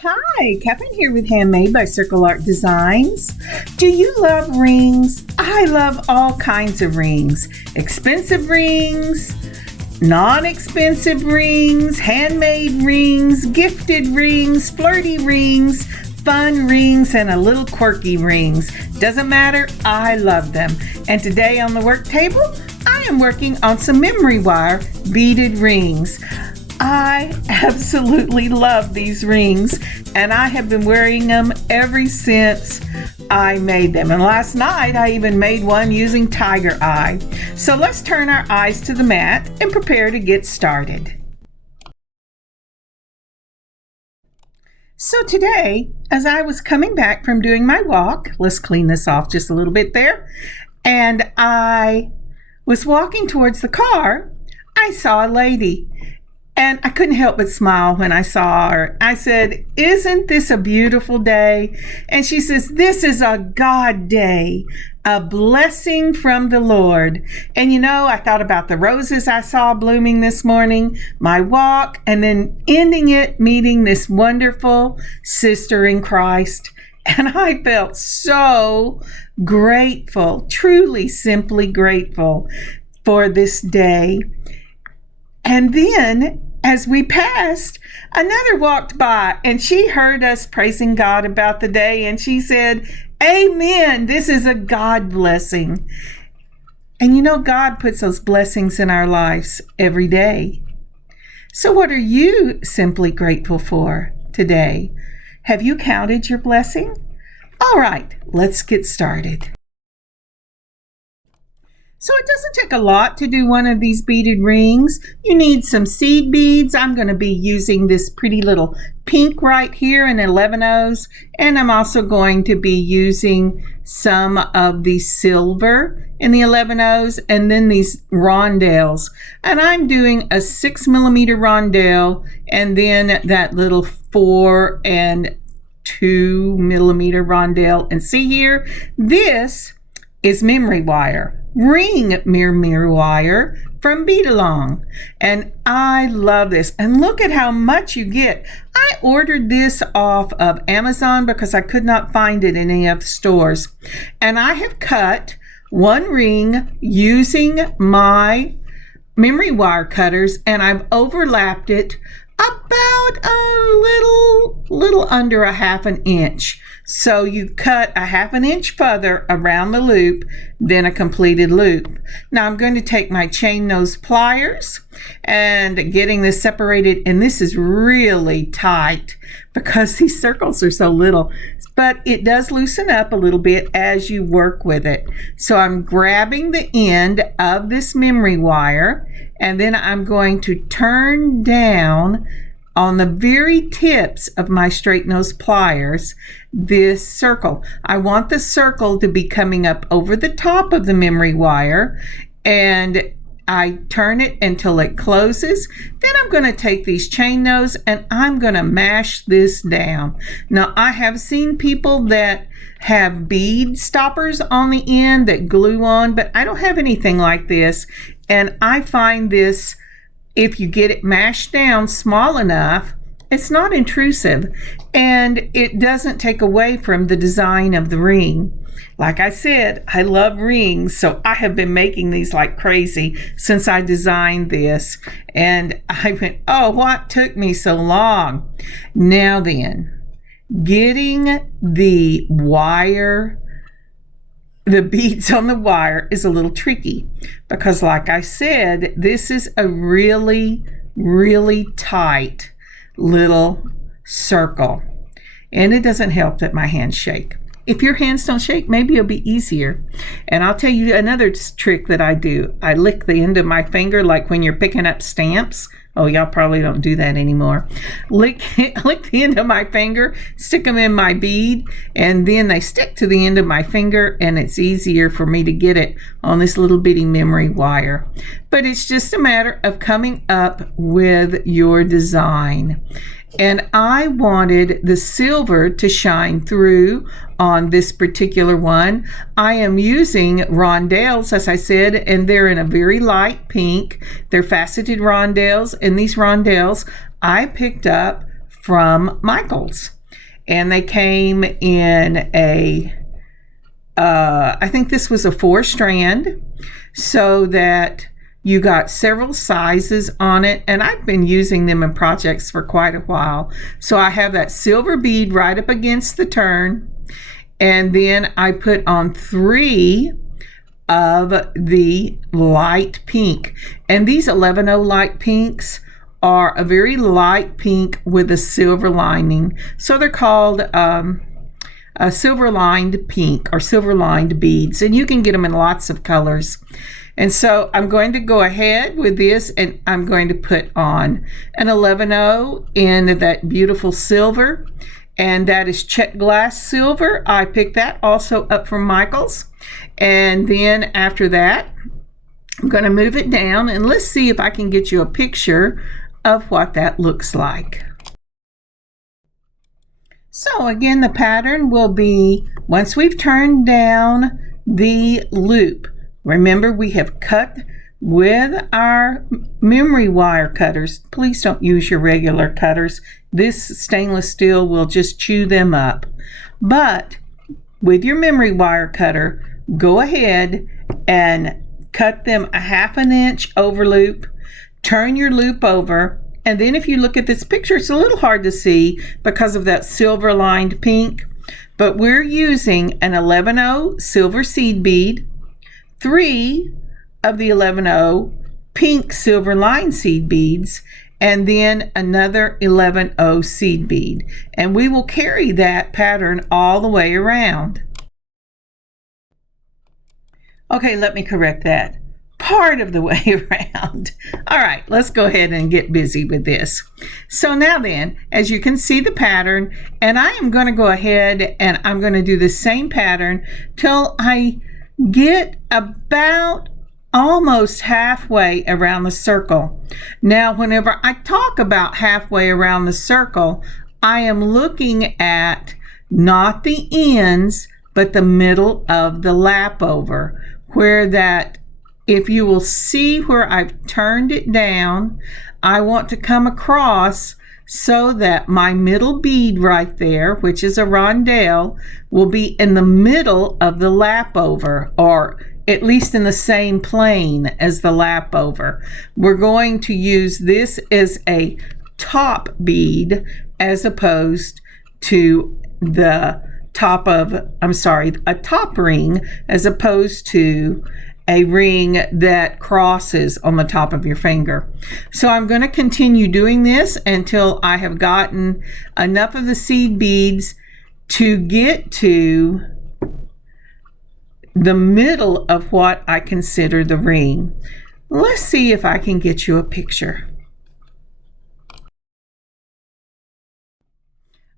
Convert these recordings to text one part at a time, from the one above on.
Hi, Kathryn here with Handmade by Circle Art Designs. Do you love rings? I love all kinds of rings. Expensive rings, non-expensive rings, handmade rings, gifted rings, flirty rings, fun rings, and a little quirky rings. Doesn't matter, I love them. And today on the work table, I am working on some memory wire beaded rings. I absolutely love these rings, and I have been wearing them ever since I made them. And last night I even made one using tiger eye. So let's turn our eyes to the mat and prepare to get started. So today, as I was coming back from doing my walk, let's clean this off just a little bit there, and I was walking towards the car, I saw a lady. And I couldn't help but smile when I saw her. I said, "Isn't this a beautiful day?" And she says, "This is a God day, a blessing from the Lord." And you know, I thought about the roses I saw blooming this morning, my walk, and then ending it meeting this wonderful sister in Christ. And I felt so grateful, truly, simply grateful for this day. And then, as we passed, another walked by, and she heard us praising God about the day, and she said, "Amen, this is a God blessing." And you know, God puts those blessings in our lives every day. So what are you simply grateful for today? Have you counted your blessing? All right, let's get started. So it doesn't take a lot to do one of these beaded rings. You need some seed beads. I'm going to be using this pretty little pink right here in 11/0s, and I'm also going to be using some of the silver in the 11/0s, and then these rondelles. And I'm doing a 6mm rondelle, and then that little 4 and 2mm rondelle. And see here, this is memory wire. Ring memory wire from Bead Along, and I love this. And look at how much you get. I ordered this off of Amazon because I could not find it in any of the stores, and I have cut one ring using my memory wire cutters, and I've overlapped it about a little under a 1/2 inch. So you cut a 1/2 inch further around the loop than a completed loop. Now I'm going to take my chain nose pliers and getting this separated, and this is really tight because these circles are so little, but it does loosen up a little bit as you work with it. So I'm grabbing the end of this memory wire, and then I'm going to turn down on the very tips of my straight nose pliers this circle. I want the circle to be coming up over the top of the memory wire, and I turn it until it closes. Then I'm going to take these chain nose and I'm going to mash this down. Now I have seen people that have bead stoppers on the end that glue on, but I don't have anything like this. And I find this, if you get it mashed down small enough, it's not intrusive, and it doesn't take away from the design of the ring. Like I said, I love rings, so I have been making these like crazy since I designed this. And I went, oh, what took me so long? Now then, getting the wire, the beads on the wire is a little tricky because, like I said, this is a really, really tight little circle, and it doesn't help that my hands shake. If your hands don't shake, maybe it'll be easier. And I'll tell you another trick that I do. I lick the end of my finger like when you're picking up stamps. Oh, y'all probably don't do that anymore. Lick the end of my finger, stick them in my bead, and then they stick to the end of my finger, and it's easier for me to get it on this little bitty memory wire. But it's just a matter of coming up with your design. And I wanted the silver to shine through on this particular one. I am using rondelles, as I said, and they're in a very light pink. They're faceted rondelles, and these rondelles I picked up from Michaels. And they came in a, I think this was a 4-strand, so that you got several sizes on it, and I've been using them in projects for quite a while. So I have that silver bead right up against the turn, and then I put on 3 of the light pink. And these 11-0 light pinks are a very light pink with a silver lining. So they're called a silver lined pink or silver lined beads, and you can get them in lots of colors. And so I'm going to go ahead with this, and I'm going to put on an 11-0 in that beautiful silver, and that is check glass silver. I picked that also up from Michaels. And then after that, I'm going to move it down, and let's see if I can get you a picture of what that looks like. So again, the pattern will be, once we've turned down the loop, remember we have cut with our memory wire cutters. Please don't use your regular cutters. This stainless steel will just chew them up. But with your memory wire cutter, go ahead and cut them a 1/2 inch over loop, turn your loop over, and then if you look at this picture, it's a little hard to see because of that silver lined pink, but we're using an 11-0 silver seed bead, 3 of the 11-0 pink silver line seed beads, and then another 11-0 seed bead. And we will carry that pattern all the way around. Okay, let me correct that. Part of the way around. All right, let's go ahead and get busy with this. So now then, as you can see the pattern, and I am going to go ahead and I'm going to do the same pattern till I get about almost halfway around the circle. Now, whenever I talk about halfway around the circle, I am looking at not the ends, but the middle of the lap over, where that, if you will see where I've turned it down, I want to come across so that my middle bead right there, which is a rondelle, will be in the middle of the lap over, or at least in the same plane as the lap over. We're going to use this as a top bead as opposed to the top of, a top ring as opposed to a ring that crosses on the top of your finger. So I'm going to continue doing this until I have gotten enough of the seed beads to get to the middle of what I consider the ring. Let's see if I can get you a picture.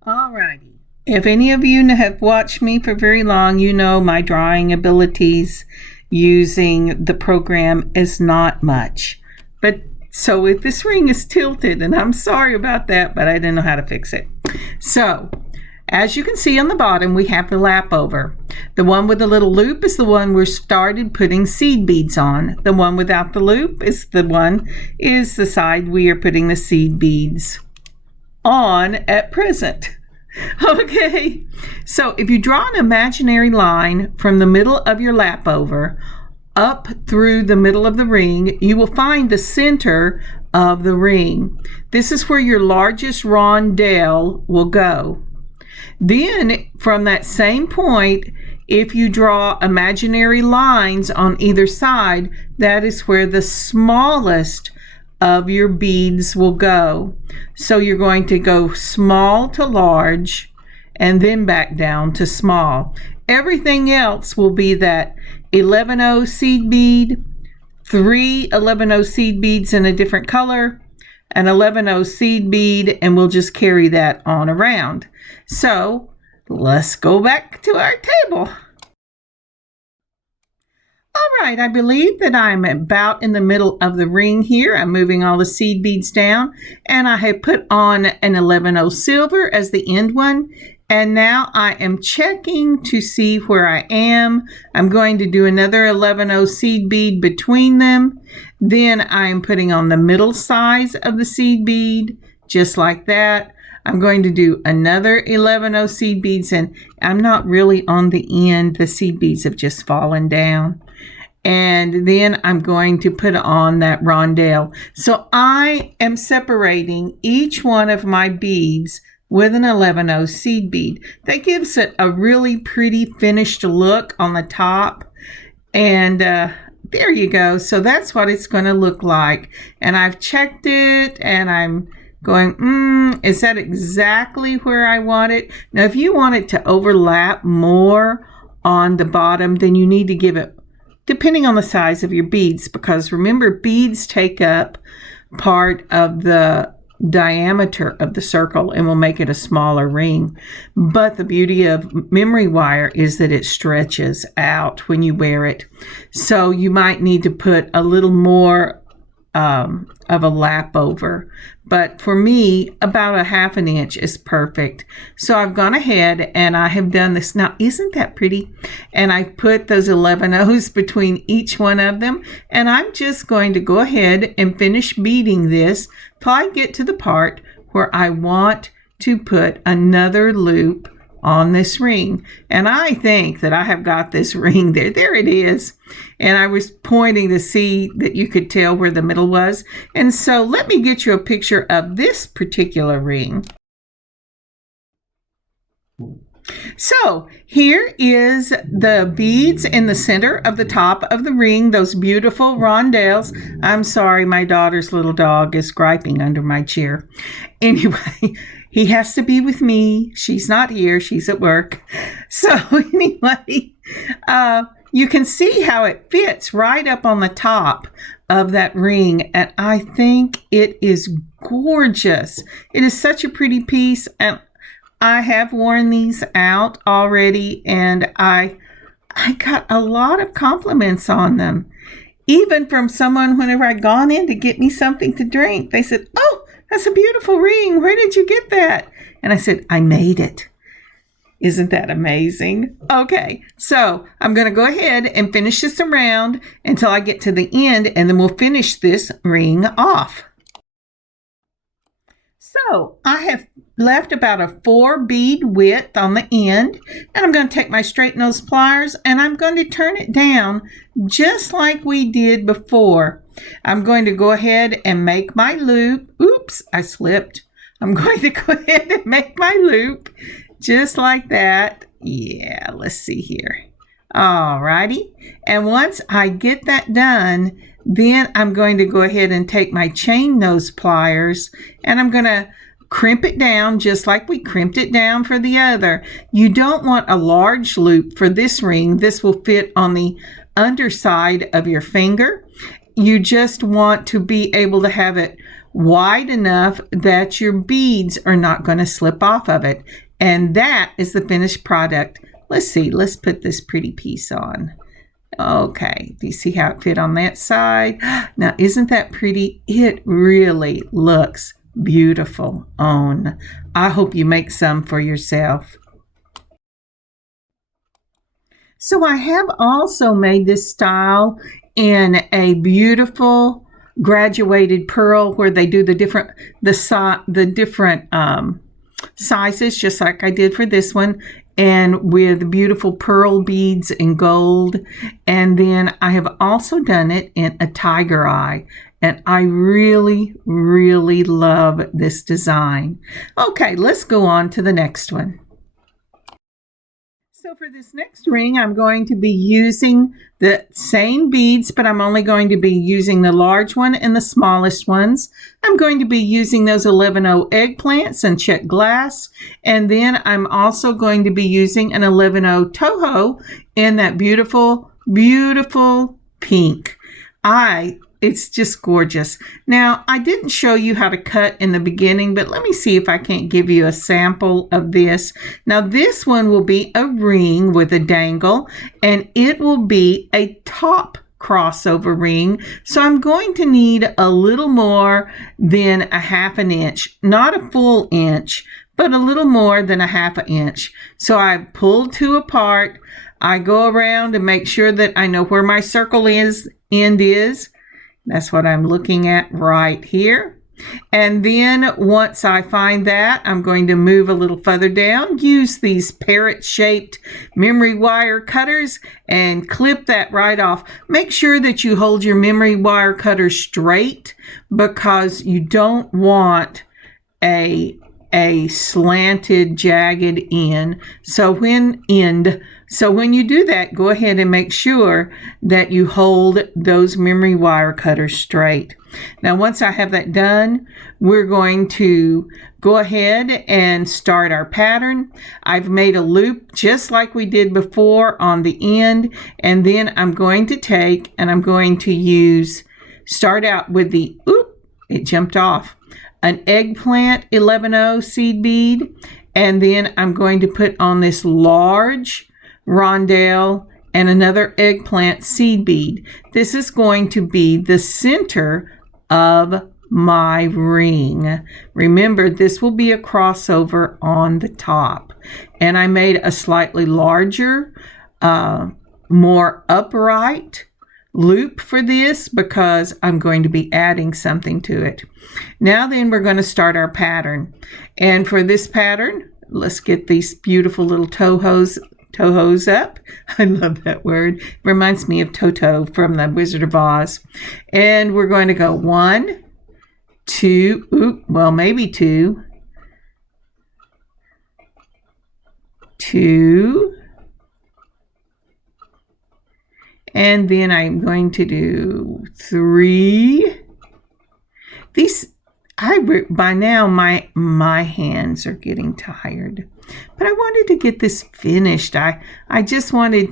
Alrighty. If any of you have watched me for very long, you know my drawing abilities using the program is not much. But so if this ring is tilted, and I'm sorry about that, but I didn't know how to fix it. So as you can see on the bottom, we have the lap over. The one with the little loop is the one we started putting seed beads on. The one without the loop is the side we are putting the seed beads on at present. Okay, so if you draw an imaginary line from the middle of your lap over up through the middle of the ring, you will find the center of the ring. This is where your largest rondelle will go. Then from that same point, if you draw imaginary lines on either side, that is where the smallest of your beads will go. So you're going to go small to large and then back down to small. Everything else will be that 11-0 seed bead, 3 11-0 seed beads in a different color, an 11-0 seed bead, and we'll just carry that on around. So let's go back to our table. All right, I believe that I'm about in the middle of the ring here. I'm moving all the seed beads down, and I have put on an 11-0 silver as the end one. And now I am checking to see where I am. I'm going to do another 11-0 seed bead between them. Then I'm putting on the middle size of the seed bead, just like that. I'm going to do another 11 seed beads, and I'm not really on the end. The seed beads have just fallen down. And then I'm going to put on that rondelle. So I am separating each one of my beads with an 11 seed bead. That gives it a really pretty finished look on the top. And there you go. So that's what it's going to look like. And I've checked it, and I'm going, is that exactly where I want it? Now, if you want it to overlap more on the bottom, then you need to give it, depending on the size of your beads, because remember, beads take up part of the diameter of the circle and will make it a smaller ring. But the beauty of memory wire is that it stretches out when you wear it. So you might need to put a little more of a lap over. But for me, about a ½ inch is perfect. So I've gone ahead and I have done this. Now, isn't that pretty? And I put those 11 between each one of them. And I'm just going to go ahead and finish beading this till I get to the part where I want to put another loop on this ring. And I think that I have got this ring there. There it is. And I was pointing to see that you could tell where the middle was. And so let me get you a picture of this particular ring. So here is the beads in the center of the top of the ring, those beautiful rondelles. I'm sorry, my daughter's little dog is griping under my chair. Anyway, he has to be with me. She's not here. She's at work. So anyway, you can see how it fits right up on the top of that ring. And I think it is gorgeous. It is such a pretty piece. And I have worn these out already, and I got a lot of compliments on them. Even from someone, whenever I'd gone in to get me something to drink, they said, "Oh, that's a beautiful ring. Where did you get that?" And I said, "I made it." Isn't that amazing? Okay, so I'm going to go ahead and finish this around until I get to the end, and then we'll finish this ring off. So I have left about a 4 bead width on the end, and I'm going to take my straight nose pliers and I'm going to turn it down just like we did before. I'm going to go ahead and make my loop. Oops, I slipped. I'm going to go ahead and make my loop just like that. Yeah, let's see here. Alrighty, and once I get that done, then I'm going to go ahead and take my chain nose pliers and I'm going to crimp it down just like we crimped it down for the other. You don't want a large loop for this ring. This will fit on the underside of your finger. You just want to be able to have it wide enough that your beads are not going to slip off of it. And that is the finished product. Let's see, let's put this pretty piece on. Okay, do you see how it fit on that side? Now, isn't that pretty? It really looks beautiful on. I hope you make some for yourself. So I have also made this style in a beautiful graduated pearl where they do the different sizes, just like I did for this one, and with beautiful pearl beads in gold. And then I have also done it in a tiger eye, and I really, really love this design. Okay, let's go on to the next one. So for this next ring, I'm going to be using the same beads, but I'm only going to be using the large one and the smallest ones. I'm going to be using those 11 eggplants and check glass. And then I'm also going to be using an 11 Toho in that beautiful, beautiful pink. It's just gorgeous. Now, I didn't show you how to cut in the beginning, but let me see if I can't give you a sample of this. Now, this one will be a ring with a dangle, and it will be a top crossover ring. So I'm going to need a little more than a ½ inch, not a full inch, but a little more than a ½ inch. So I pulled 2 apart. I go around and make sure that I know where my circle end is. That's what I'm looking at right here. And then once I find that, I'm going to move a little further down, use these parrot-shaped memory wire cutters and clip that right off. Make sure that you hold your memory wire cutter straight because you don't want a slanted, jagged end. So when you do that, go ahead and make sure that you hold those memory wire cutters straight. Now, once I have that done, we're going to go ahead and start our pattern. I've made a loop just like we did before on the end, and then I'm going to take and I'm going to start out with it jumped off, an eggplant 11-0 seed bead, and then I'm going to put on this large rondelle and another eggplant seed bead. This is going to be the center of my ring. Remember, this will be a crossover on the top, and I made a slightly larger, more upright loop for this because I'm going to be adding something to it. Now then, we're going to start our pattern, and for this pattern, let's get these beautiful little toe hose up. I love that word. It reminds me of Toto from the Wizard of Oz. And we're going to go 1, 2, maybe 2, 2, and then I'm going to do 3. By now my hands are getting tired, but I wanted to get this finished. I wanted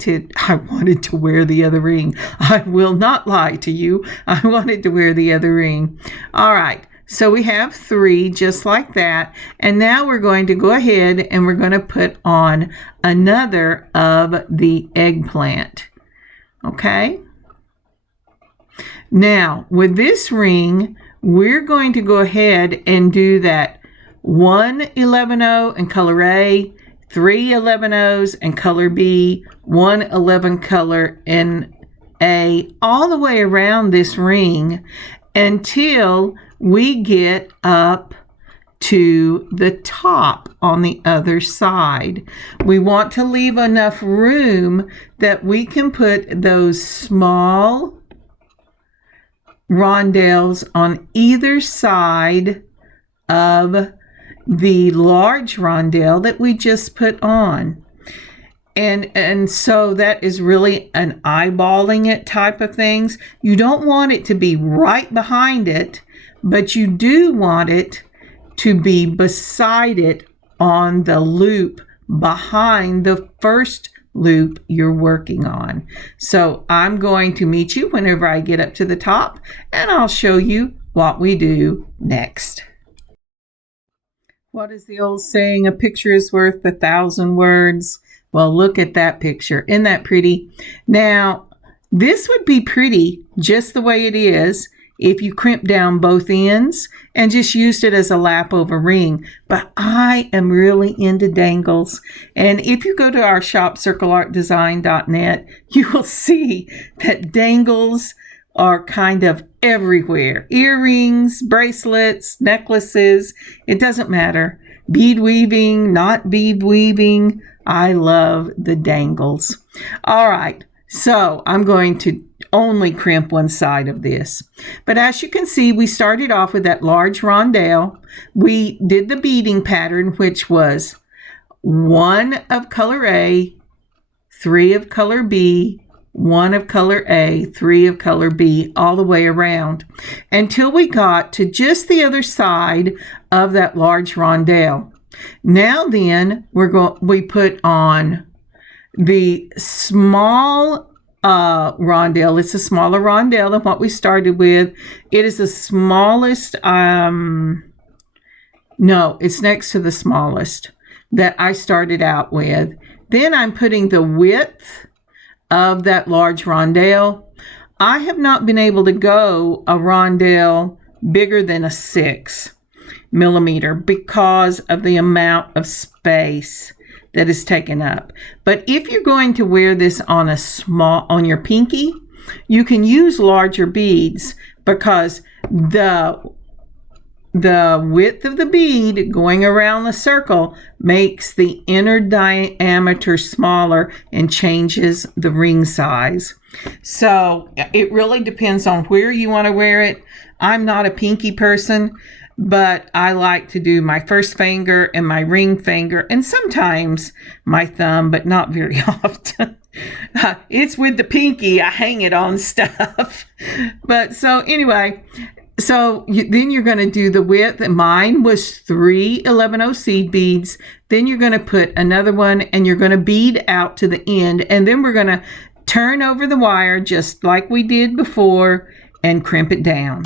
to wear the other ring. I will not lie to you. I wanted to wear the other ring. All right. So we have 3 just like that. And now we're going to go ahead and we're going to put on another of the eggplant. Okay. Now with this ring, we're going to go ahead and do that 1 11-0 in color A, 3 11-0s in color B, 1 11 color in A, all the way around this ring until we get up to the top on the other side. We want to leave enough room that we can put those small rondelles on either side of the large rondelle that we just put on. And so that is really an eyeballing it type of things. You don't want it to be right behind it, but you do want it to be beside it on the loop behind the first loop you're working on. So I'm going to meet you whenever I get up to the top, and I'll show you what we do next. What is the old saying? A picture is worth 1,000 words. Well, look at that picture. Isn't that pretty? Now, this would be pretty just the way it is if you crimp down both ends and just used it as a lap over ring. But I am really into dangles. And if you go to our shop, circleartdesign.net, you will see that dangles are kind of everywhere. Earrings, bracelets, necklaces, it doesn't matter. Bead weaving, not bead weaving. I love the dangles. All right, so I'm going to only crimp one side of this. But as you can see, we started off with that large rondelle. We did the beading pattern, which was 1 of color A, 3 of color B, 1 of color A, 3 of color B, all the way around until we got to just the other side of that large rondelle. Now then, we put on the small rondelle. It's a smaller rondelle than what we started with. It is the smallest, no, it's next to the smallest that I started out with. Then I'm putting the width of that large rondelle. I have not been able to go a rondelle bigger than a 6 millimeter because of the amount of space that is taken up. But if you're going to wear this on your pinky, you can use larger beads because the the width of the bead going around the circle makes the inner diameter smaller and changes the ring size. So it really depends on where you want to wear it. I'm not a pinky person, but I like to do my first finger and my ring finger and sometimes my thumb, but not very often. It's with the pinky, I hang it on stuff. But so anyway, then you're going to do the width. Mine was 3 11/0 seed beads. Then you're going to put another one and you're going to bead out to the end. And then we're going to turn over the wire just like we did before and crimp it down.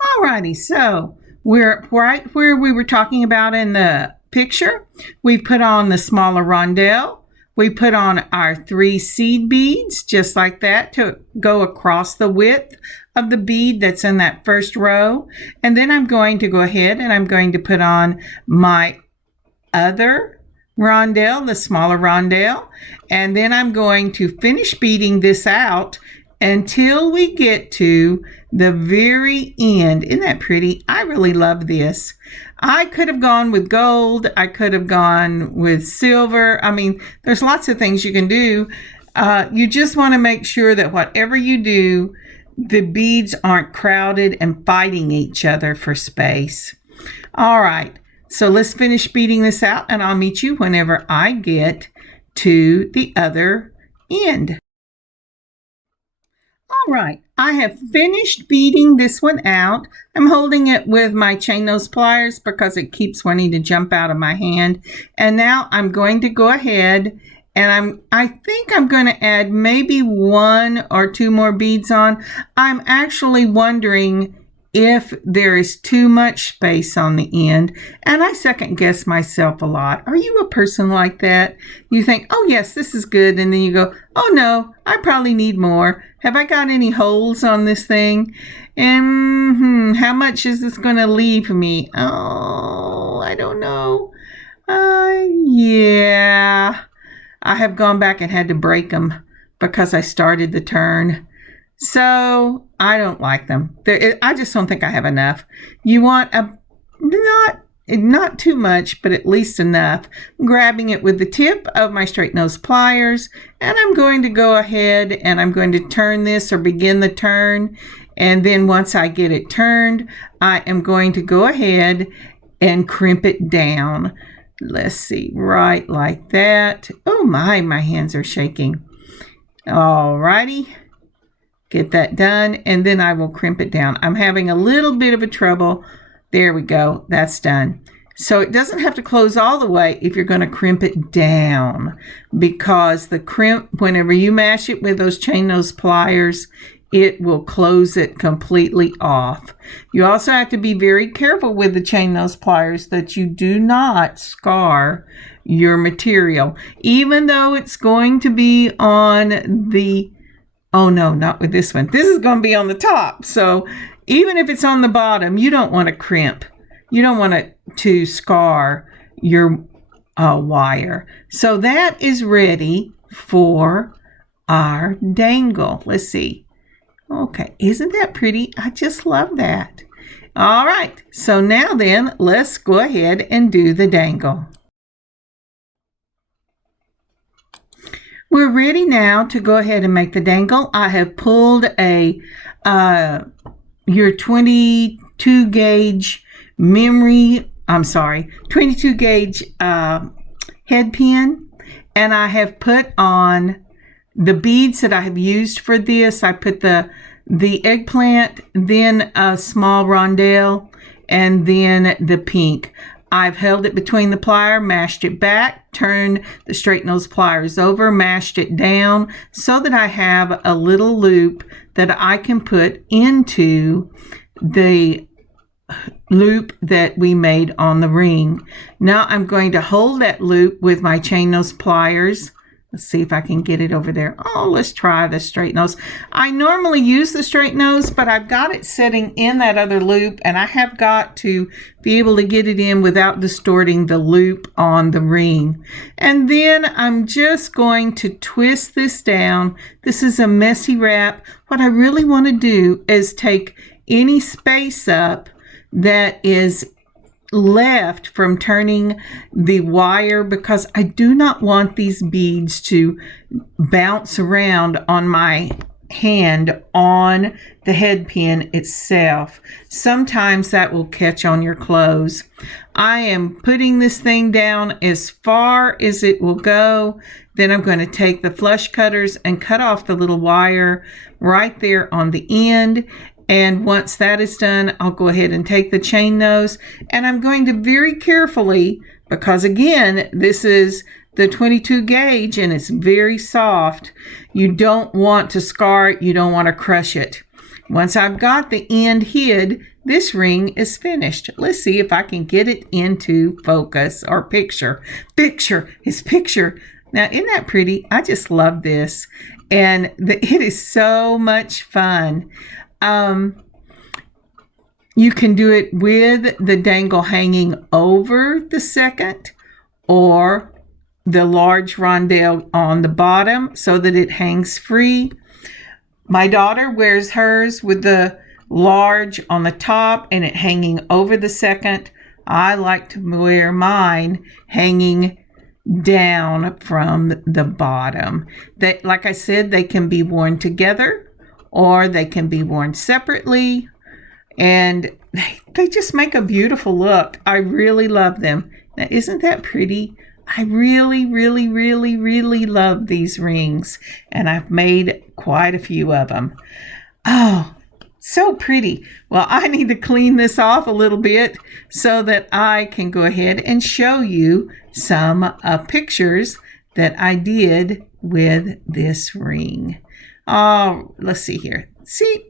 Alrighty, so we're right where we were talking about in the picture. We put on the smaller rondelle. We put on our 3 seed beads just like that to go across the width of the bead that's in that first row. And then I'm going to go ahead and I'm going to put on my other rondelle, the smaller rondelle. And then I'm going to finish beading this out until we get to the very end. Isn't that pretty? I really love this. I could have gone with gold. I could have gone with silver. I mean, there's lots of things you can do. You just want to make sure that whatever you do, the beads aren't crowded and fighting each other for space. All right, so let's finish beading this out and I'll meet you whenever I get to the other end. All right, I have finished beading this one out. I'm holding it with my chain nose pliers because it keeps wanting to jump out of my hand. And now I'm going to go ahead and I think I'm going to add maybe 1 or 2 more beads on. I'm actually wondering if there is too much space on the end, and I second guess myself a lot. Are you a person like that? You think, oh yes, this is good, and then you go, oh no, I probably need more. Have I got any holes on this thing? And how much is this going to leave me? Oh, I don't know. Yeah, I have gone back and had to break them because I started the turn. So I don't like them. I just don't think I have enough. You want not too much, but at least enough. I'm grabbing it with the tip of my straight nose pliers, and I'm going to go ahead and I'm going to turn this or begin the turn. And then once I get it turned, I am going to go ahead and crimp it down. Let's see, right like that. Oh my hands are shaking. All righty. Get that done, and then I will crimp it down. I'm having a little bit of a trouble. There we go. That's done. So it doesn't have to close all the way if you're going to crimp it down, because the crimp, whenever you mash it with those chain nose pliers, it will close it completely off. You also have to be very careful with the chain nose pliers that you do not scar your material, even though it's going to be on the oh no, not with this one. This is going to be on the top. So even if it's on the bottom, you don't want to crimp. You don't want it to scar your wire. So that is ready for our dangle. Let's see. Okay, isn't that pretty? I just love that. All right, so now then, let's go ahead and do the dangle. We're ready now to go ahead and make the dangle. I have pulled your 22 gauge 22 gauge head pin, and I have put on the beads that I have used for this. I put the eggplant, then a small rondelle, and then the pink. I've held it between the plier, mashed it back, turned the straight nose pliers over, mashed it down so that I have a little loop that I can put into the loop that we made on the ring. Now I'm going to hold that loop with my chain nose pliers. Let's see if I can get it over there. Oh, let's try the straight nose. I normally use the straight nose, but I've got it sitting in that other loop, and I have got to be able to get it in without distorting the loop on the ring. And then I'm just going to twist this down. This is a messy wrap. What I really want to do is take any space up that is left from turning the wire, because I do not want these beads to bounce around on my hand on the head pin itself. Sometimes that will catch on your clothes. I am putting this thing down as far as it will go. Then I'm going to take the flush cutters and cut off the little wire right there on the end. And once that is done, I'll go ahead and take the chain nose, and I'm going to very carefully, because again, this is the 22 gauge and it's very soft. You don't want to scar it. You don't want to crush it. Once I've got the end hid, this ring is finished. Let's see if I can get it into focus or picture. Picture. Now, isn't that pretty? I just love this. And it is so much fun. You can do it with the dangle hanging over the second, or the large rondelle on the bottom so that it hangs free. My daughter wears hers with the large on the top and it hanging over the second. I like to wear mine hanging down from the bottom. That, like I said, they can be worn together or they can be worn separately, and they just make a beautiful look. I really love them. Now, isn't that pretty? I really, really, really, really love these rings, and I've made quite a few of them. Oh, so pretty. Well, I need to clean this off a little bit so that I can go ahead and show you some pictures that I did with this ring. Oh, let's see here. See,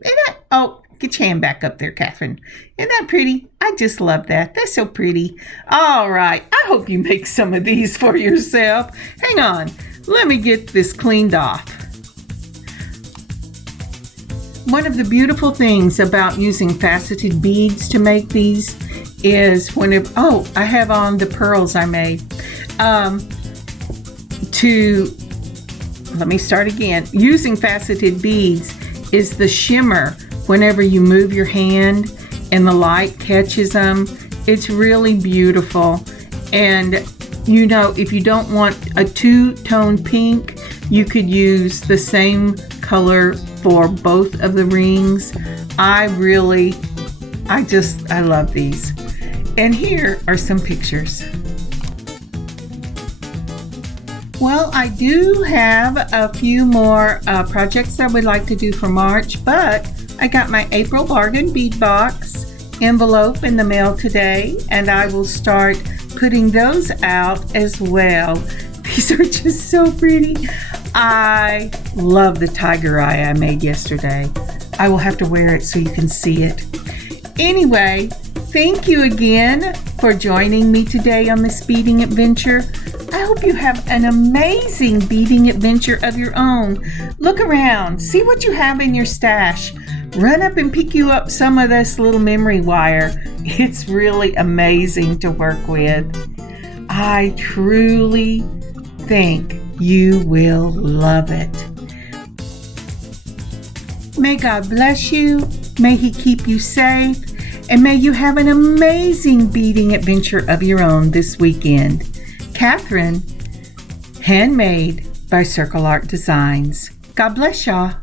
get your hand back up there, Kathryn. Isn't that pretty? I just love that. That's so pretty. All right. I hope you make some of these for yourself. Hang on. Let me get this cleaned off. One of the beautiful things about using faceted beads to make these is I have on the pearls I made. Let me start again. Using faceted beads is the shimmer whenever you move your hand and the light catches them. It's really beautiful. And if you don't want a two-tone pink, you could use the same color for both of the rings. I love these. And here are some pictures. Well, I do have a few more projects I would like to do for March, but I got my April bargain bead box envelope in the mail today, and I will start putting those out as well. These are just so pretty. I love the tiger eye I made yesterday. I will have to wear it so you can see it. Anyway, thank you again for joining me today on this beading adventure. I hope you have an amazing beading adventure of your own. Look around, see what you have in your stash. Run up and pick you up some of this little memory wire. It's really amazing to work with. I truly think you will love it. May God bless you. May He keep you safe. And may you have an amazing beading adventure of your own this weekend. Kathryn, Handmade by Circle Art Designs. God bless y'all.